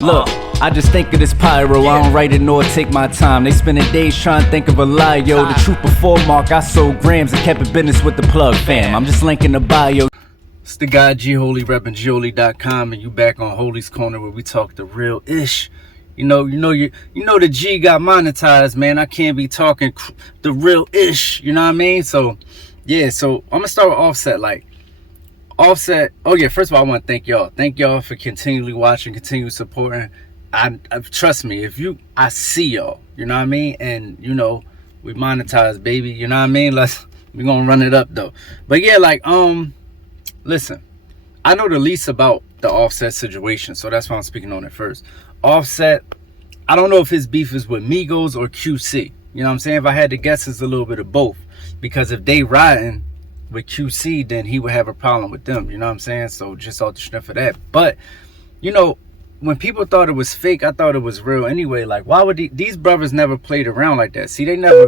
Look, I just think of this pyro, I don't write it nor take my time. They spending days trying to think of a lie, yo. The truth before Mark, I sold grams and kept it business with the plug fam. I'm just linking the bio. It's the guy G Holy repping Gholy.com, and you back on Holy's Corner where we talk the real ish. You know the G got monetized, man. I can't be talking the real ish, you know what I mean? So yeah, so I'm gonna start with Offset. Offset, oh yeah, first of all, I want to thank y'all. Thank y'all for continually watching, continually supporting. I trust me, I see y'all, you know what I mean? And we monetize, baby, you know what I mean? We gonna run it up though. But yeah, listen, I know the least about the Offset situation, so that's why I'm speaking on it first. Offset, I don't know if his beef is with Migos or QC. You know what I'm saying? If I had to guess, it's a little bit of both. Because if they riding with QC, then he would have a problem with them, you know what I'm saying? So just off the strength of that. But when people thought it was fake, I thought it was real anyway. Like, why would these brothers never played around like that? See, they never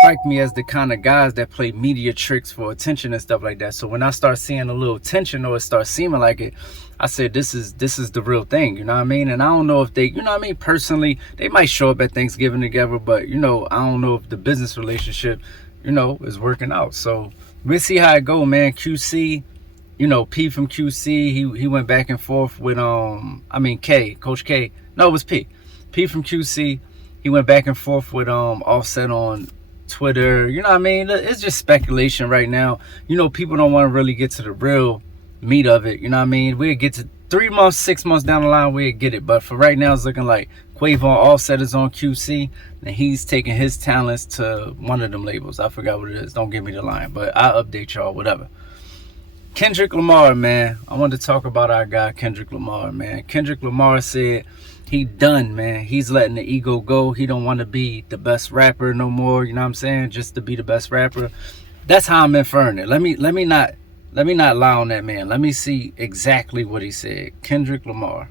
strike me as the kind of guys that play media tricks for attention and stuff like that. So when I start seeing a little tension or it starts seeming like it, I said this is the real thing, you know what I mean? And I don't know if they, you know what I mean, personally, they might show up at Thanksgiving together, but I don't know if the business relationship is working out. So we'll see how it go, man. QC, P from QC, he went back and forth with Coach K. No, it was P from QC. He went back and forth with Offset on Twitter. You know what I mean? It's just speculation right now. People don't want to really get to the real meat of it. You know what I mean? We'll get to 3 months, 6 months down the line, we'll get it. But for right now, it's looking like Quavo Offset is on QC, and he's taking his talents to one of them labels. I forgot what it is. Don't give me the line, but I'll update y'all, whatever. Kendrick Lamar, man. I wanted to talk about our guy, Kendrick Lamar, man. Kendrick Lamar said he done, man. He's letting the ego go. He don't want to be the best rapper no more, you know what I'm saying? Just to be the best rapper. That's how I'm inferring it. Let me not lie on that man. Let me see exactly what he said. Kendrick Lamar.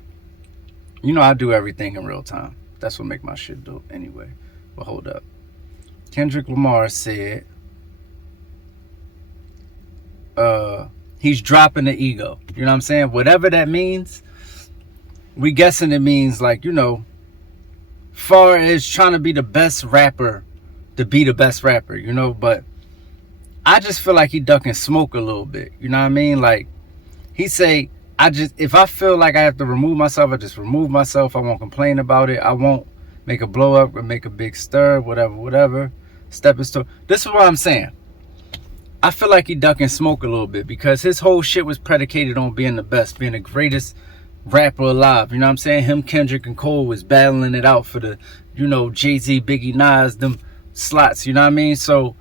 I do everything in real time. That's what make my shit dope anyway. But hold up. Kendrick Lamar said he's dropping the ego. You know what I'm saying? Whatever that means, we guessing it means far as trying to be the best rapper to be the best rapper, but I just feel like he ducking smoke a little bit. You know what I mean? Like, he say, if I feel like I have to remove myself, I just remove myself. I won't complain about it. I won't make a blow up or make a big stir, whatever. Stepping stone. This is what I'm saying. I feel like he ducking smoke a little bit because his whole shit was predicated on being the best, being the greatest rapper alive. You know what I'm saying? Him, Kendrick, and Cole was battling it out for the, Jay-Z, Biggie, Nas, them slots. You know what I mean? So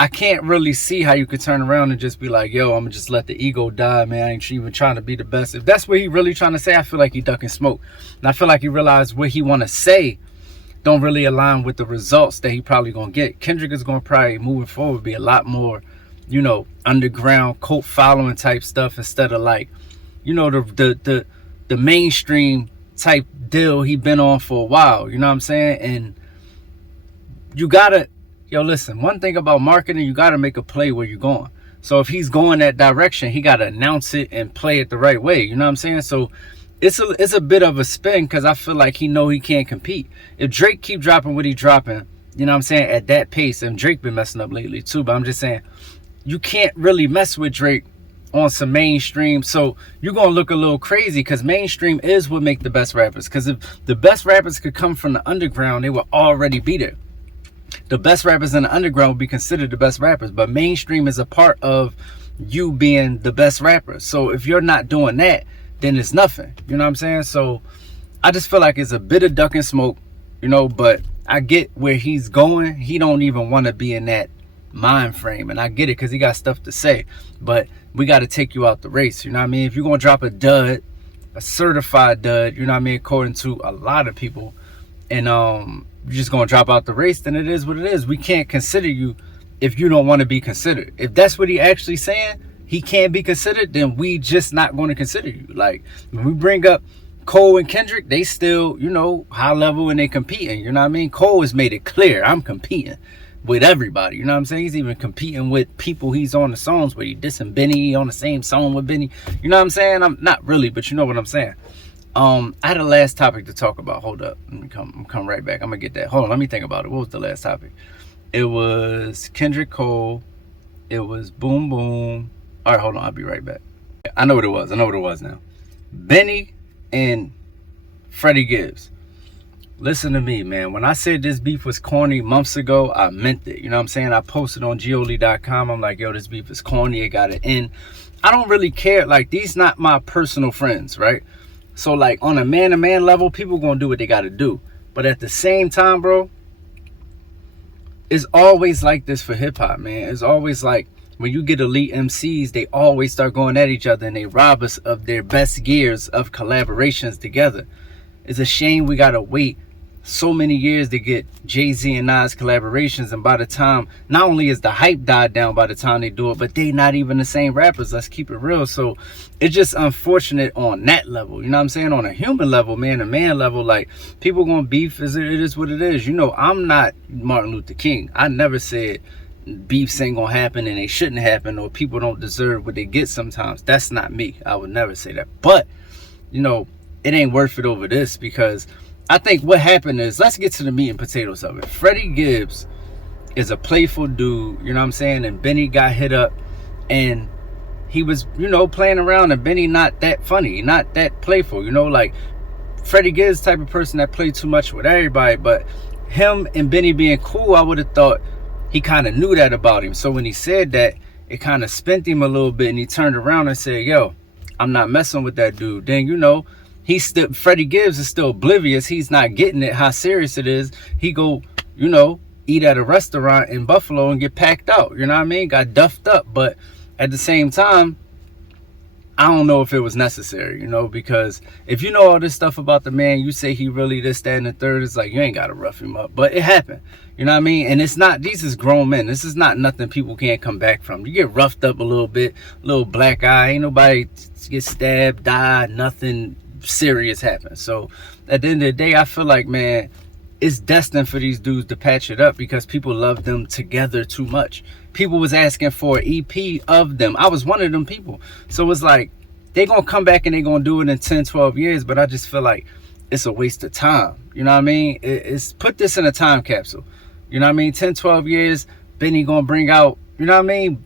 I can't really see how you could turn around and just be like, yo, I'm gonna just let the ego die, man. I ain't even trying to be the best. If that's what he really trying to say, I feel like he ducking smoke. And I feel like he realized what he want to say don't really align with the results that he probably gonna get. Kendrick is gonna probably, moving forward, be a lot more, underground, cult following type stuff instead of the mainstream type deal he been on for a while. You know what I'm saying? And you gotta, listen, one thing about marketing, you got to make a play where you're going. So if he's going that direction, he got to announce it and play it the right way. You know what I'm saying? So it's a bit of a spin because I feel like he can't compete. If Drake keep dropping what he dropping, you know what I'm saying, at that pace, and Drake been messing up lately too, but I'm just saying, you can't really mess with Drake on some mainstream. So you're going to look a little crazy because mainstream is what make the best rappers. Because if the best rappers could come from the underground, they would already be there. The best rappers in the underground would be considered the best rappers, but mainstream is a part of you being the best rapper. So if you're not doing that, then it's nothing. You know what I'm saying? So I just feel like it's a bit of duck and smoke, but I get where he's going. He don't even want to be in that mind frame, and I get it because he got stuff to say, but we got to take you out the race. You know what I mean? If you're going to drop a dud, a certified dud, you know what I mean, according to a lot of people, and you're just gonna drop out the race, then it is what it is. We can't consider you if you don't want to be considered. If that's what he actually saying, he can't be considered, then we just not going to consider you. Like, when we bring up Cole and Kendrick, they still, high level and they competing. You know what I mean? Cole has made it clear, I'm competing with everybody. You know what I'm saying? He's even competing with people he's on the songs with. He dissing Benny on the same song with Benny. You know what I'm saying? I'm not really, but you know what I'm saying. I had a last topic to talk about. Hold up. Let me come right back. I'm gonna get that. Hold on, let me think about it. What was the last topic? It was Kendrick Cole. It was Boom Boom. All right, hold on. I'll be right back. I know what it was now. Benny and Freddie Gibbs. Listen to me, man. When I said this beef was corny months ago, I meant it. You know what I'm saying? I posted on Gioli.com. I'm like, yo, this beef is corny. It got to end. I don't really care. Like, these not my personal friends, right? So, like, on a man-to-man level, people going to do what they got to do. But at the same time, bro, it's always like this for hip-hop, man. It's always like when you get elite MCs, they always start going at each other and they rob us of their best years of collaborations together. It's a shame we got to wait so many years to get Jay-Z and Nas collaborations, and by the time, not only is the hype died down by the time they do it, but they not even the same rappers. Let's keep it real. So it's just unfortunate on that level, you know what I'm saying? On a human level, man, a man level, like, people gonna beef, it is what it is. You know, I'm not Martin Luther King. I never said beefs ain't gonna happen and they shouldn't happen, or people don't deserve what they get sometimes. That's not me. I would never say that. But, you know, it ain't worth it over this, because I think what happened is, let's get to the meat and potatoes of it. Freddie Gibbs is a playful dude, you know what I'm saying? And Benny got hit up and he was, you know, playing around, and Benny not that funny, not that playful, you know, like Freddie Gibbs type of person that played too much with everybody. But him and Benny being cool, I would have thought he kind of knew that about him. So when he said that, it kind of spent him a little bit, and he turned around and said, yo, I'm not messing with that dude. Then, you know, Freddie Gibbs is still oblivious. He's not getting it, how serious it is. He go, you know, eat at a restaurant in Buffalo and get packed out. You know what I mean? Got duffed up. But at the same time, I don't know if it was necessary, you know, because if you know all this stuff about the man, you say he really this, that, and the third, it's like, you ain't got to rough him up. But it happened. You know what I mean? And it's not, these is grown men. This is not nothing people can't come back from. You get roughed up a little bit, a little black eye. Ain't nobody get stabbed, died, nothing serious happens. So at the end of the day, I feel like, man, it's destined for these dudes to patch it up, because people love them together too much. People was asking for an EP of them. I was one of them people. So it's like, they gonna come back and they gonna do it in 10, 12 years, but I just feel like it's a waste of time. You know what I mean? It's put this in a time capsule. You know what I mean? 10, 12 years, Benny gonna bring out, you know what I mean?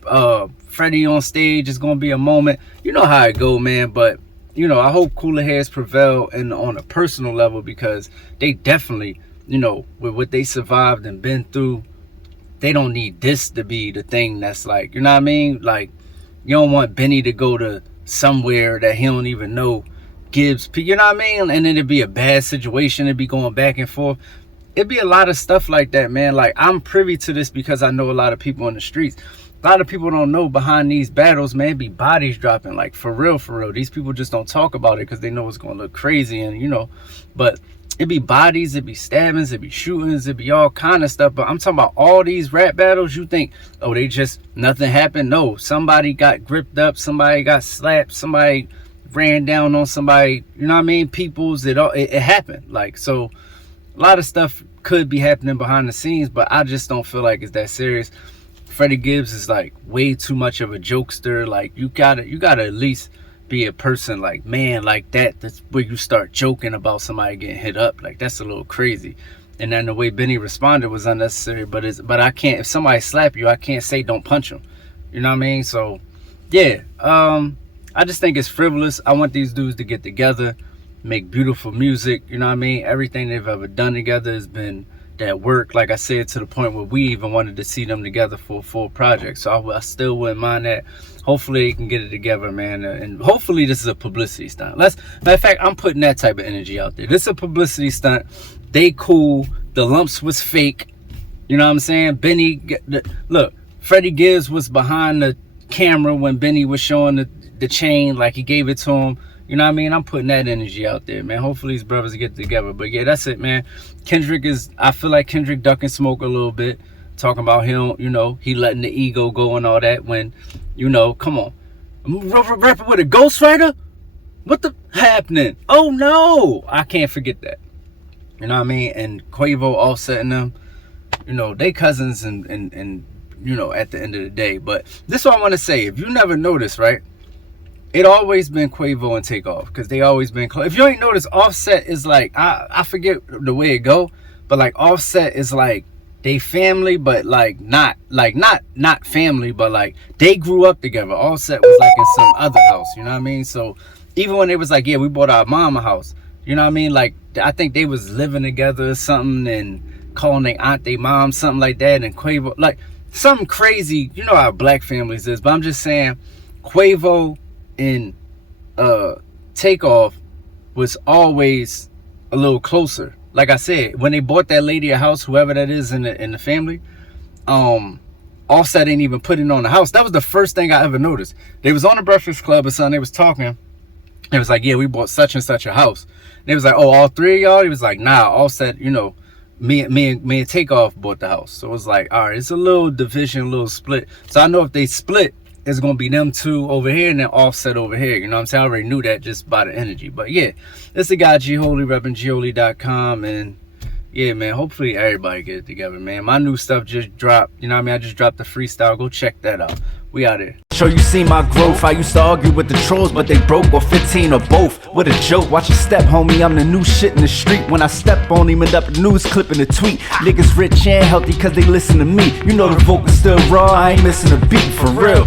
Freddie on stage is gonna be a moment. You know how it go, man. But you know, I hope cooler heads prevail and on a personal level, because they definitely, you know, with what they survived and been through, they don't need this to be the thing that's like, you know what I mean? Like, you don't want Benny to go to somewhere that he don't even know Gibbs, you know what I mean? And then it'd be a bad situation. It'd be going back and forth. It'd be a lot of stuff like that, man. Like, I'm privy to this because I know a lot of people in the streets. A lot of people don't know behind these battles, man, be bodies dropping, like, for real, for real. These people just don't talk about it because they know it's going to look crazy, and, you know, but it be bodies, it be stabbings, it be shootings, it be all kind of stuff. But I'm talking about all these rap battles. You think, oh, they just, nothing happened? No, somebody got gripped up, somebody got slapped, somebody ran down on somebody, you know what I mean? People's, it happened. Like, so a lot of stuff could be happening behind the scenes, but I just don't feel like it's that serious. Freddie Gibbs is like way too much of a jokester. Like, you gotta at least be a person like, man, like that's where you start joking about somebody getting hit up. Like, that's a little crazy. And then the way Benny responded was unnecessary. But I can't, if somebody slap you, I can't say don't punch them. You know what I mean? So yeah, I just think it's frivolous. I want these dudes to get together, make beautiful music. You know what I mean? Everything they've ever done together has been that work, like I said, to the point where we even wanted to see them together for a full project. So I still wouldn't mind that. Hopefully they can get it together, man, and hopefully this is a publicity stunt. Matter of fact, I'm putting that type of energy out there. This is a publicity stunt. They cool. The lumps was fake. You know what I'm saying? Look, Freddie Gibbs was behind the camera when Benny was showing the chain, like he gave it to him. You know what I mean? I'm putting that energy out there, man. Hopefully these brothers get together. But yeah, that's it, man. I feel like Kendrick ducking smoke a little bit. Talking about him, you know, he letting the ego go and all that when, you know, come on. I'm rapping with a ghostwriter? What the happening? Oh no! I can't forget that. You know what I mean? And Quavo offsetting them. You know, they cousins and you know, at the end of the day. But this is what I want to say. If you never noticed, right? it always been Quavo and Takeoff, because they always been close. If you ain't noticed, Offset is like, I forget the way it go, but like Offset is like they family, but like not family, but like they grew up together. Offset was like in some other house, you know what I mean? So even when they was like, yeah, we bought our mama house, you know what I mean? Like I think they was living together or something and calling their aunt their mom, something like that. And Quavo, like something crazy, you know how black families is, but I'm just saying Quavo and Takeoff was always a little closer. Like I said, when they bought that lady a house, whoever that is in the family, Offset ain't even putting on the house. That was the first thing I ever noticed. They was on the Breakfast Club or something. They was talking. It was like, yeah, we bought such and such a house. And they was like, oh, all three of y'all? He was like, nah, Offset, you know, me and Takeoff bought the house. So it was like, all right, it's a little division, a little split. So I know if they split, it's gonna be them two over here and then Offset over here. You know what I'm saying? I already knew that just by the energy. But yeah, it's the guy G Holy, repping Gholy.com. And yeah, man, hopefully everybody get it together, man. My new stuff just dropped. You know what I mean? I just dropped the freestyle. Go check that out. We out here. Sure, you see my growth. I used to argue with the trolls, but they broke, or 15 or both. What a joke, watch your step, homie. I'm the new shit in the street. When I step on him, end up a news clip in a tweet. Niggas rich and healthy cause they listen to me. You know the vocals still raw, I ain't missing a beat, for real.